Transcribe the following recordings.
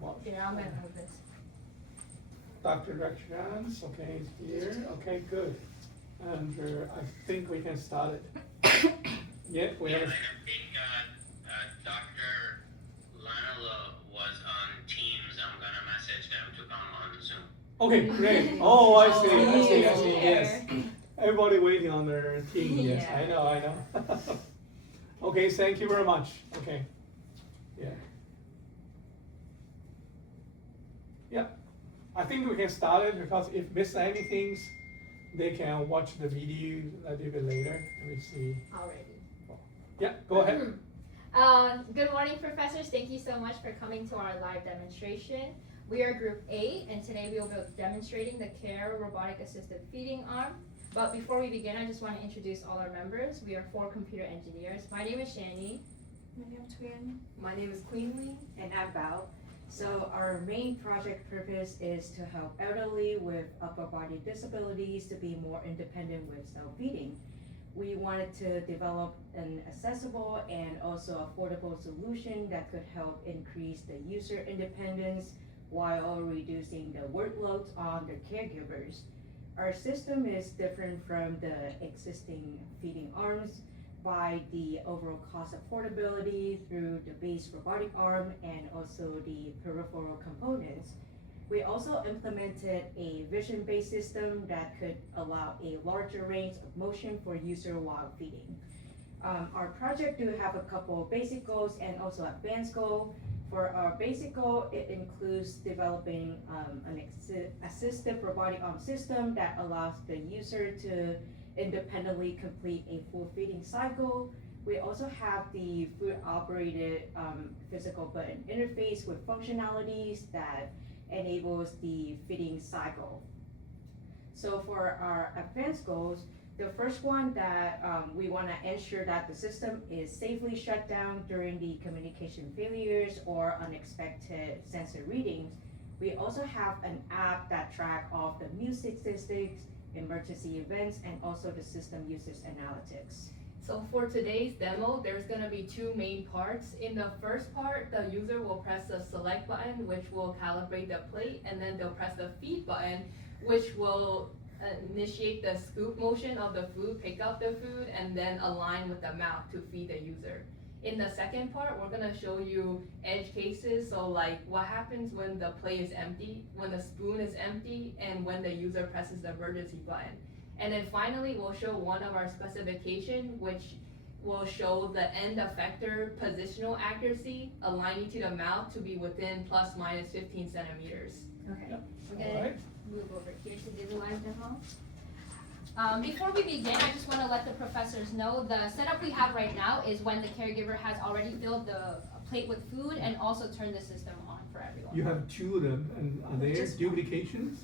Well, Here, I'm gonna move this. Dr. Rections, okay, is here, okay, good. And I think we can start it. Yeah, we have. I think Dr. Lanela was on Teams. I'm gonna message them to come on Zoom. Okay, great. Oh, I see, Oh, yes. Everybody waiting on their team, yes, Yeah. I know. Okay, thank you very much, okay. Yeah. Yeah, I think we can start it because if miss anything, they can watch the video a little bit later. Let me see. Already. Yeah, go ahead. Good morning, professors. Thank you so much for coming to our live demonstration. We are Group A, and today we will be demonstrating the C.A.R.E robotic assisted feeding arm. But before we begin, I just want to introduce all our members. We are 4 computer engineers. My name is Shani. My name is Twin. My name is Queenly, and I'm Bao. So our main project purpose is to help elderly with upper body disabilities to be more independent with self-feeding. We wanted to develop an accessible and also affordable solution that could help increase the user independence while reducing the workload on the caregivers. Our system is different from the existing feeding arms by the overall cost affordability through the base robotic arm and also the peripheral components. We also implemented a vision-based system that could allow a larger range of motion for user while feeding. Our project do have a couple of basic goals and also advanced goal. For our basic goal, it includes developing an assistive robotic arm system that allows the user to independently complete a full feeding cycle. We also have the food operated physical button interface with functionalities that enables the feeding cycle. So for our advanced goals, the first one that we want to ensure that the system is safely shut down during the communication failures or unexpected sensor readings. We also have an app that tracks all the meal statistics, emergency events, and also the system usage analytics. So for today's demo, there's gonna be 2 main parts. In the first part, the user will press the select button, which will calibrate the plate, and then they'll press the feed button, which will initiate the scoop motion of the food, pick up the food, and then align with the mouth to feed the user. In the second part, we're gonna show you edge cases, so like what happens when the plate is empty, when the spoon is empty, and when the user presses the emergency button. And then finally, we'll show one of our specifications, which will show the end effector positional accuracy aligning to the mouth to be within plus minus 15 centimeters. Okay, we're gonna Alright. move over here to do the live demo. Before we begin, I just want to let the professors know the setup we have right now is when the caregiver has already filled the plate with food and also turned the system on for everyone. You have 2 of them, and are there duplications?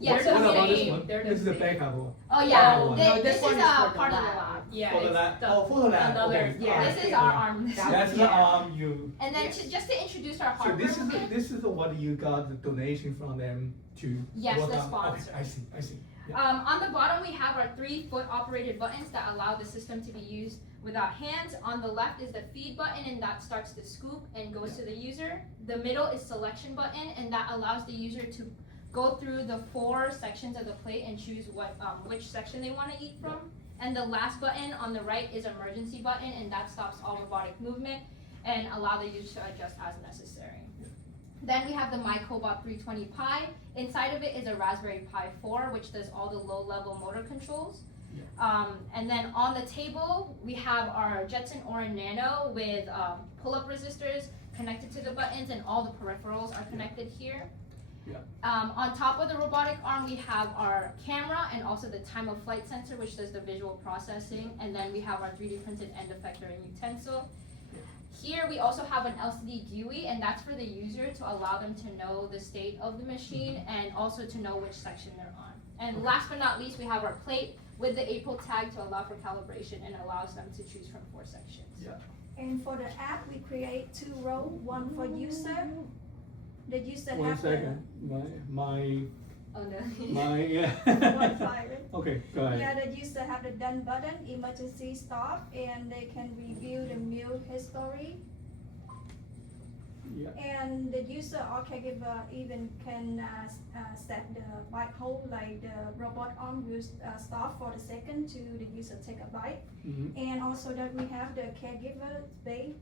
Yes, What they're about the this same. one? They're the This is the same. backup one. Oh yeah, Oh, this, no, this is one is part for of the the lab. lab. Yeah, For the it's lab. the- Oh, for the lab. another. Okay. Yeah, Alright. this is our arm. That's the arm you. And then Yes. just to introduce our So hardware. this is the what you got the donation from them to. Yes, work the on. sponsor. Okay, I see. Yeah. On the bottom, we have our 3 foot operated buttons that allow the system to be used without hands. On the left is the feed button, and that starts the scoop and goes to the user. The middle is selection button, and that allows the user to go through the 4 sections of the plate and choose which section they want to eat from. And the last button on the right is emergency button, and that stops all robotic movement and allow the user to adjust as necessary. Then we have the MyCobot 320 Pi. Inside of it is a Raspberry Pi 4, which does all the low-level motor controls. And then on the table, we have our Jetson Orin Nano with pull-up resistors connected to the buttons, and all the peripherals are connected here. Yeah. On top of the robotic arm, we have our camera and also the time of flight sensor, which does the visual processing. And then we have our 3D printed end effector and utensil. Here we also have an LCD GUI, and that's for the user to allow them to know the state of the machine and also to know which section they're on. And last but not least, we have our plate with the April tag to allow for calibration and allows them to choose from 4 sections. Yeah. And for the app, we create 2 rows, one for user. The user One have second. My Oh no. yeah. one file. Okay, go ahead. Yeah, the user have the done button, emergency stop, and they can review the meal history. And the user or caregiver even can set the bite hold, like the robot arm will stop for the second to the user take a bite. And also that we have the caregiver bay,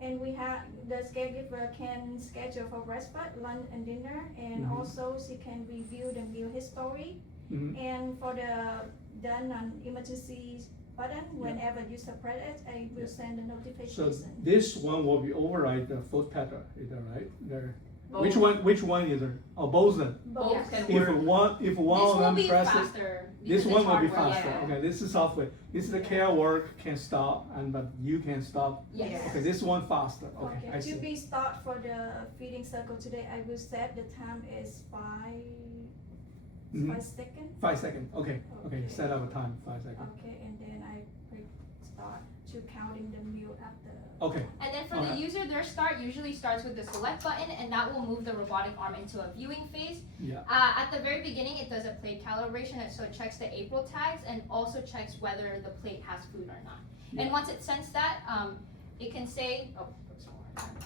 and we have the caregiver can schedule for respite, lunch and dinner, and also she can review the meal history. And for the done on emergency button, whenever user press it, it will send a So notification. this one will be override the foot pedal, is that right? There. Which Both. one is it? Oh, both then. Both can If work. one This of will them be presses, faster. this because one it's will be hardware, faster. yeah. Okay, this is software. This is the care work can stop, but you can stop. Yes. Okay, this one faster. Okay, I To see. be start for the feeding circle today, I will set the time is 5 seconds. 5 seconds. Okay. Set up a time. 5 seconds. Okay, and then I click start to counting the meal after. Okay. And then for the user, their start usually starts with the select button, and that will move the robotic arm into a viewing phase. Yeah. At the very beginning, it does a plate calibration, and so it checks the April tags and also checks whether the plate has food or not. Yeah. And once it sends that, it can say, oh, oops, one more time.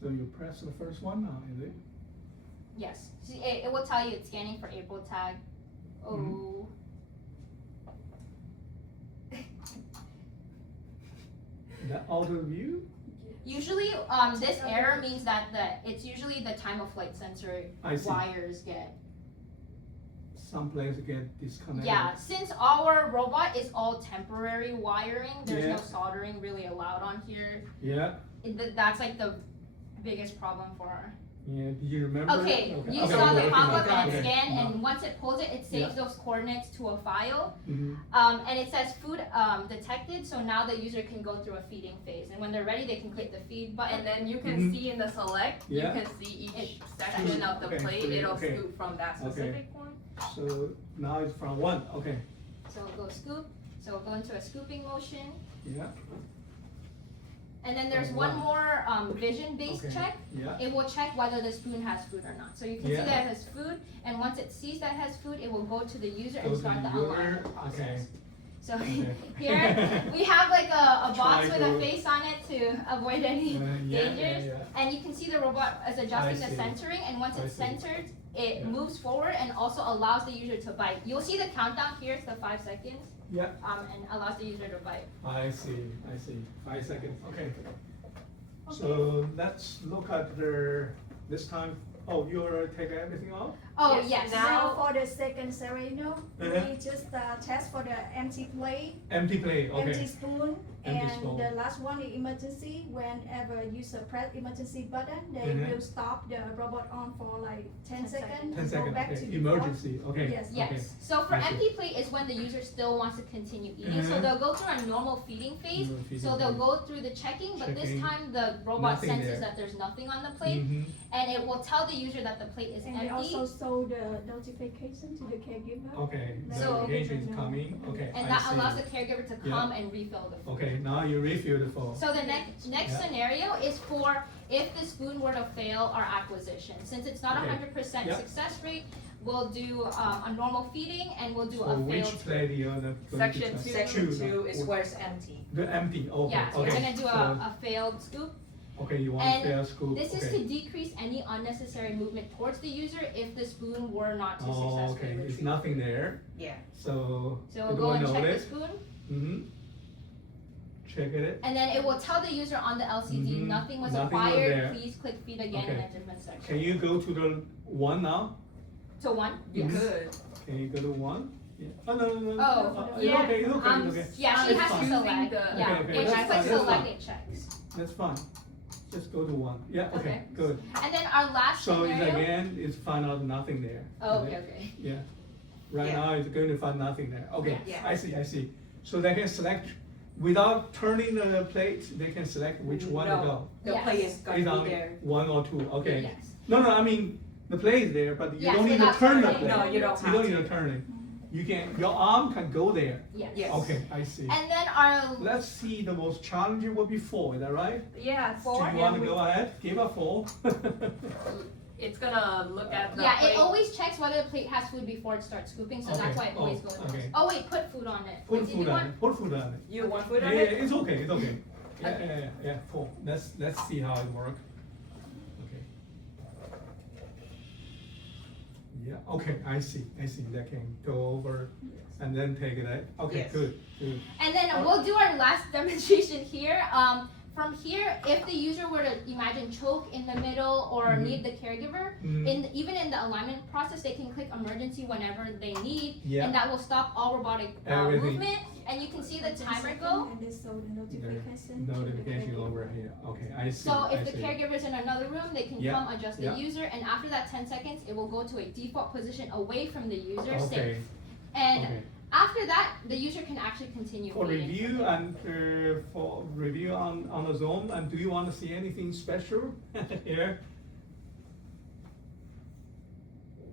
So you press the first one now, is it? Yes, see, it will tell you it's scanning for April tag. Oh. That auto view? Usually, this error means that it's usually the time of flight sensor I see. wires get. Some places get disconnected. Yeah, since our robot is all temporary wiring, there's Yeah. no soldering really allowed on here. Yeah. That's like the biggest problem for our. Yeah. Do you remember? Okay, you Okay, saw the okay, pop-up okay, and okay. scan, No. and once it pulls it, it saves those coordinates to a file. And it says food detected, so now the user can go through a feeding phase. And when they're ready, they can click the feed button. And then you can Mhm. see in the select, Yeah. you can see each section of the Okay, plate, okay, it'll okay. scoop from that specific one. So now it's from 1. Okay. So we'll go scoop, so we'll go into a scooping motion. Yeah. And then there's Oh, one wow. more vision-based Okay. check. Yeah. It will check whether the spoon has food or not. So you can Yeah. see that it has food, and once it sees that it has food, it will go to the user Go and to start the the user, alignment process. okay. So Okay. here we have like a box Try with a to- face on it to avoid any dangers. Yeah. And you can see the robot is adjusting the see. centering, and once I it's see. centered, it Yeah. moves forward and also allows the user to bite. You'll see the countdown here, it's the 5 seconds. Yeah. And allows the user to bite. I see. 5 seconds. Okay. So let's look at this time. Oh, you already take everything off? Oh, Yes, yes. Now for the second scenario, Uh-huh. we just test for the empty plate, Empty plate. empty Okay. spoon, Empty and spoon. the last one is emergency. Whenever user press emergency button, they Mhm. will stop the robot arm for like 10 seconds. 10 Go seconds. back to Okay. default. Emergency. Okay. Yes. Yes. Okay. So for I see. empty plate is when the user still wants to continue eating. So Mhm. they'll go through a normal feeding phase. Normal feeding So they'll phase. go through the checking, but this Checking. time the robot Nothing senses there. that there's nothing on the plate, Mhm. and it will tell the user that the plate is And they empty. also show the notification to the caregiver. Okay. So- Notification is coming. Okay. And I that see. allows the caregiver to Yeah. come and refill the food. Okay. Now you refill the phone. So the next Yeah. scenario is for if the spoon were to fail our acquisition. Since it's not Okay. 100% Yeah. success rate, we'll do a normal feeding and we'll do So a which failed. plate you're going Section to two, test? two is where it's empty. The empty. Okay. Yeah, so okay. we're gonna do So- a failed scoop. Okay, you want And to fail scoop. This is okay. to decrease any unnecessary movement towards the user if the spoon were not to Oh, successfully okay. retrieve. There's nothing there. Yeah. So So you we'll go don't and check the notice. spoon, Mm-hmm. Check it. and then it will tell the user on the LCD Mhm. nothing was Nothing was acquired. there. Please click feed again in Okay. a different section. Can you go to the 1 now? To 1? You Mhm. could. Can you go to 1? Yeah. Oh no no no. Oh, it's yeah. okay. It's okay. It's okay. Yeah, she It's has to fine. select. the- Yeah, Okay, if that's she fine, clicks that's select, fine. it checks. That's fine. Just go to 1. Yeah. Okay. Okay. Good. And then our last So it's scenario. again, it's find out nothing there. Oh, is okay, it? okay. Yeah. Right Yeah. now it's going to find nothing there. Okay. Yeah. I see. I see. So they can select without turning the plate. They can select which one to No. go. The Yes. plate is It's gonna be only there. 1 or 2. Okay. Yes. No, I mean the plate is there, but you Yes, don't need to without turn the turning. plate. No, you don't You have don't need to. to turn it. You can. Your arm can go there. Yes. Yes. Okay, I see. And then our Let's see. The most challenging will be 4. Is that right? Yeah, Four? Do you want to we- go ahead? Give a 4. It's gonna look at the yeah, plate. it always checks whether the plate has food before it starts scooping, so that's Okay. why it always Oh, goes. okay. Oh wait, put food on it. Put Wait, did food you on want? it. Put food on it. You want food Yeah, on yeah, it? it's okay. It's okay. Yeah, cool. Let's see how it works. Okay. Yeah, okay, I see, that can go over and then take it out. Okay, Yes. good. And then we'll do our last demonstration here. From here, if the user were to imagine choke in the middle or Mhm. need the caregiver, even in the alignment process, they can click emergency whenever they need, Yeah. and that will stop all robotic Everything. movement. And you can see the timer go. And this, so the notification. to the Notification caregiver. over here, okay, I see. So if I the see. caregiver's in another room, they can Yeah, come adjust the yeah. user, and after that 10 seconds, it will go to a default position away from the user, Okay, safe. And okay. after that, the user can actually continue For feeding. review and for review on the Zoom, and do you want to see anything special here?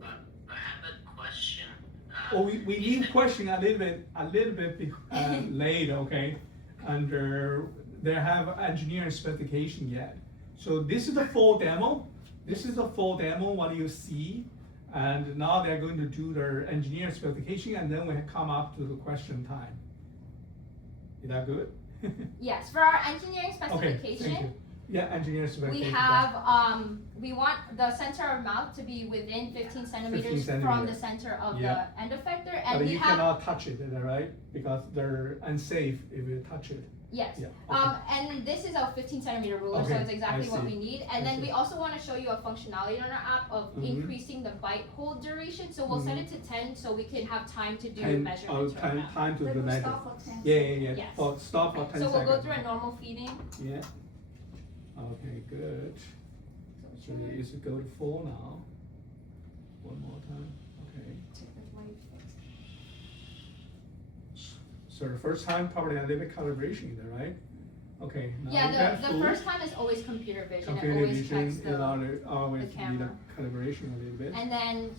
I have a question. Oh, we need question a little bit late, okay? And they have engineering specification yet. So this is the full demo. This is the full demo, what you see. And now they're going to do their engineering specification, and then we come up to the question time. Is that good? Yes, for our engineering Okay, specification, thank you. Yeah, engineering we specification. have, we want the center of mouth to be within 15 centimeters from centimeter. the center of Yeah. the end effector, and But we you have, cannot touch it, is that right? Because they're unsafe if you touch it. yes. Yeah. Okay. And this is a 15 centimeter ruler, so Okay, it's exactly I what see. we need. I And then see. we also wanna show you a functionality on our app of Mhm. increasing the bite hold duration, so we'll set it to 10 so we can have time to do And, measurements right now. time to They the will measure. stop for 10 Yeah. Yes. For stop for 10 So seconds. we'll go through a normal feeding. Yeah. Okay, good. So you should go to full now. One more time. Okay. So the first time probably a little bit calibration, is that right? Okay. Now we got Yeah, the full. first time is always computer vision. It Computer always vision, checks you know, the, always need a camera. calibration a little bit. and then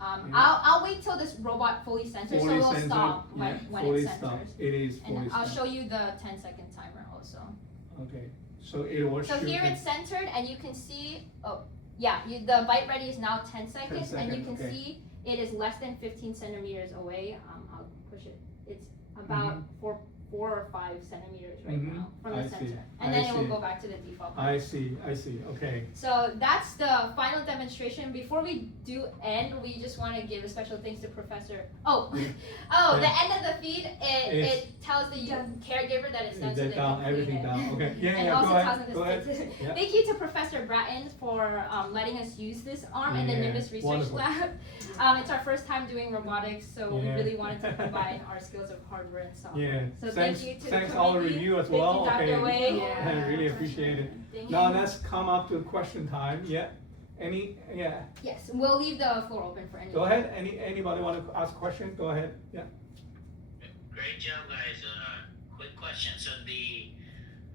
Yeah. I'll wait till this robot fully centers, so Fully it'll centered, stop yeah, when fully it centers. stopped. It is fully And I'll stopped. show you the 10-second timer also. Okay, so it will So shoot here the- it's centered, and you can see, the bite ready is now 10 seconds, and you can seconds, okay. see it is less than 15 centimeters away. I'll push it. It's about 4 or 5 centimeters right Mhm. now from I the see. center, I and then it will see. go back to the default. I see, okay. So that's the final demonstration. Before we do end, we just want to give a special thanks to Professor. Yeah. The end of the feed, It's- it tells the caregiver that it's done, so They're they down, can clean everything it. down, okay, yeah, And yeah, also go tells ahead, them go to ahead. stick to. Yeah. Thank you to Professor Bratton for letting us use this arm in the Yeah, Nimbus Research wonderful. Lab. It's our first time doing robotics, so we Yeah. really wanted to combine our skills of hardware and software. Yeah, So thanks, thank you to thanks the all the committee. review as Thank well, you, Dr. okay. Wei. I really appreciate it. Thank Now you. let's come up to question time, yeah, Yes, we'll leave the floor open for any. go ahead, anybody wanna ask a question, go ahead, yeah. Great job, guys. Quick question. So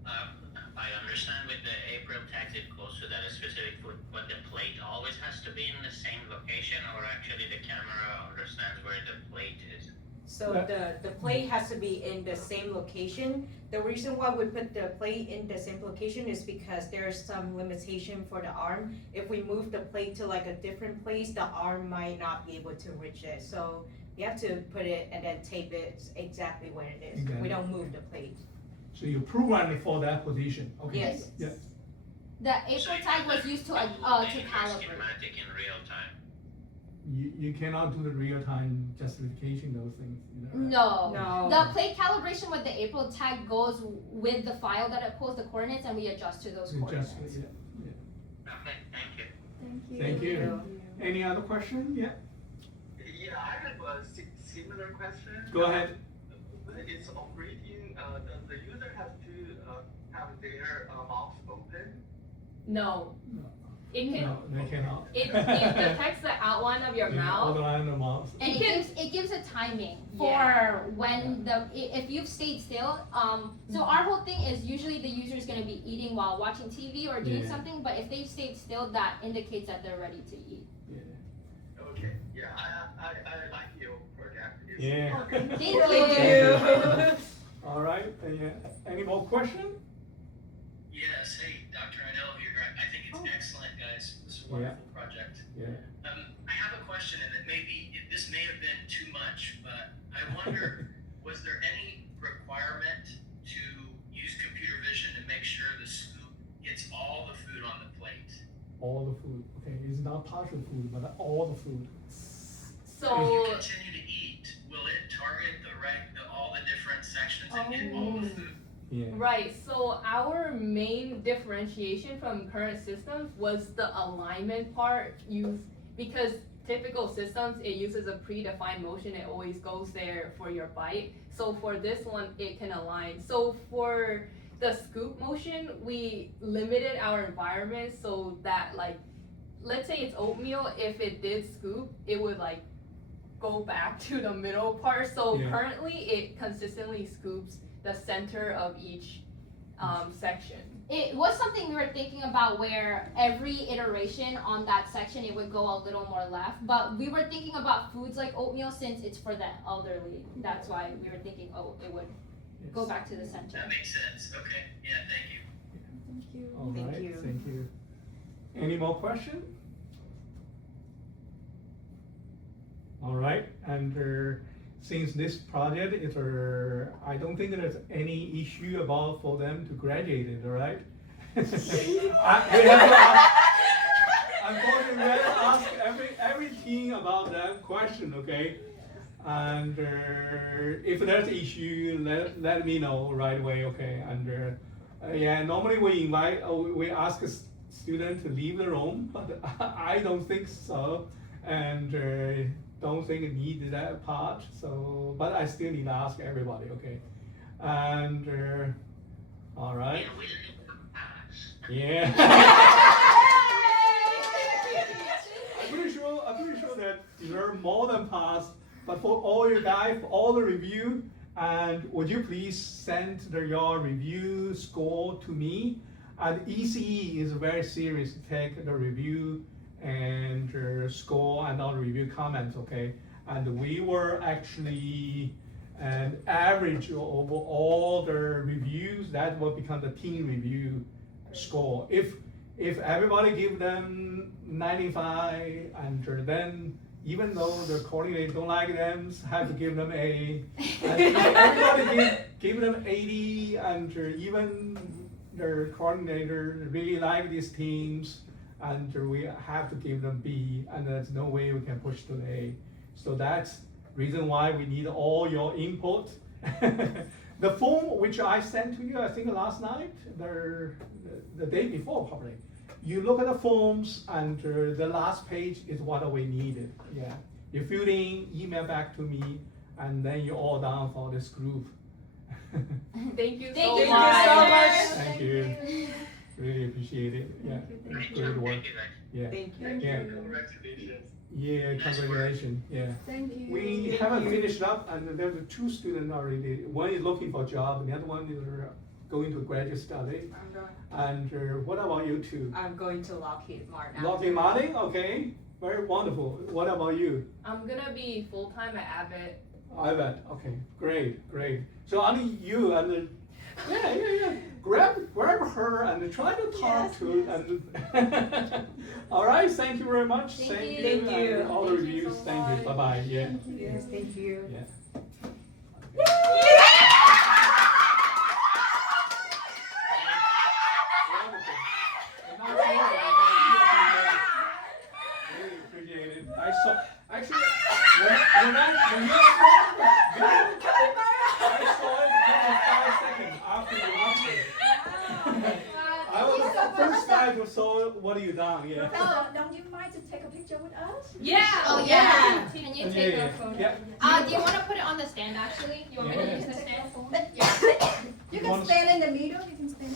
I understand with the April tags it goes to that specific foot, but the plate always has to be in the same location, or actually the camera understands where the plate is? So the plate has to be in the same location. The reason why we put the plate in the same location is because there's some limitation for the arm. If we move the plate to like a different place, the arm might not be able to reach it. So you have to put it and then tape it exactly where it is. Okay. We don't move the plate. So you program it for that position, okay? Yes. Yeah, The April tag was used to Uploading your calibrate. schematic in real time. you cannot do the real-time justification, those things, you know, right? No. No. The plate calibration with the April tag goes with the file that it pulls the coordinates, and we adjust to those You coordinates. just, yeah. Okay, thank you. Thank you. Any other question, yeah? Yeah, I have a similar question. Go ahead. When it's operating, does the user have to have their mouth open? No. No. It can, No, they cannot. it detects the outline of your Yeah, mouth. outline the mouth. And it gives a timing for Yeah. when if you've stayed still. So our whole thing is usually the user is going to be eating while watching TV or doing Yeah. something, but if they've stayed still, that indicates that they're ready to eat. Yeah. Okay, yeah, I like your project. It's- Yeah. Thank you. All right, any more question? Yes, hey, Dr. Idell here. I think it's excellent, guys. This is a wonderful project. Yeah. I have a question, and this may have been too much, but I wonder, was there any requirement to use computer vision to on the plate. All the food. Okay, it's not partial food, but all the food. If you So continue to eat, will it target all the different sections and get all the food? Yeah. right, so our main differentiation from current systems was the alignment part used because typical systems it uses a predefined motion, it always goes there for your bite. So for this one it can align. So for the scoop motion, we limited our environment so that like let's say it's oatmeal, if it did scoop, it would like go back to the middle part. So Yeah. currently it consistently scoops the center of each section. It was something we were thinking about where every iteration on that section it would go a little more left, but we were thinking about foods like oatmeal since it's for the elderly. That's why we were thinking, oh, it would go back to the center. That makes sense. Okay. Yeah, thank you. Thank you. All Thank right, you. thank you. Any more questions? All right, and since this project is, I don't think there's any issue about for them to graduate it, all right? We have to ask, unfortunately, we have to ask every team about that question, okay? And if there's issue, let me know right away, okay? And yeah, normally we ask a student to leave the room, but I don't think so, and don't think it needs that part. So, but I still need to ask everybody, okay? And all right, Yeah, we didn't even pass. yeah. I'm pretty sure that you're more than passed. But for all you guys, for all the review, and would you please send your review score to me? And ECE is very serious to take the review and score and all the review comments, okay? And we were actually an average over all the reviews, that will become the team review score. If everybody give them 95, and then even though the coordinator don't like them, have to give them A. And if everybody give them 80, and even their coordinator really like these teams, and we have to give them B, and there's no way we can push to the A. So that's reason why we need all your input. The form which I sent to you, I think last night, the day before probably. You look at the forms, and the last page is what we needed. Yeah, you fill in, email back to me, and then you're all done for this group. Thank you Thank so you so much. much. Thank you. Really appreciate it. Yeah, Thank great you. work. Thank you, guys. Yeah, Thank you. Thank Yeah. you. Congratulations. yeah, congratulations. Yeah. Thank you. We haven't finished up, and there's two students already. One is looking for a job, and the other one is going to graduate study. And what about you two? I'm going to Lockheed Martin. Lockheed Martin, okay, very wonderful. What about you? I'm gonna be full time at Abbott. I bet. Okay, great. So only you and yeah. Grab her and try to talk Yes, to yes. and. All right. Thank you very much. Thank you. Thank you. And all the Thank you reviews. so Thank you. much. Bye bye. Yeah. Thank you. Yes, thank you. Yeah. Wonderful. And now really appreciate it. I saw actually when you I saw it for 5 seconds after you answered. I was the first time who saw what you done. Yeah. Professor, don't you mind to take a picture with us? Yeah. Oh yeah. Can you take Yeah. a photo? Yeah. Do you want to put it on the stand actually? You want me to Yeah. use the stand? You You can wanna- stand in the middle if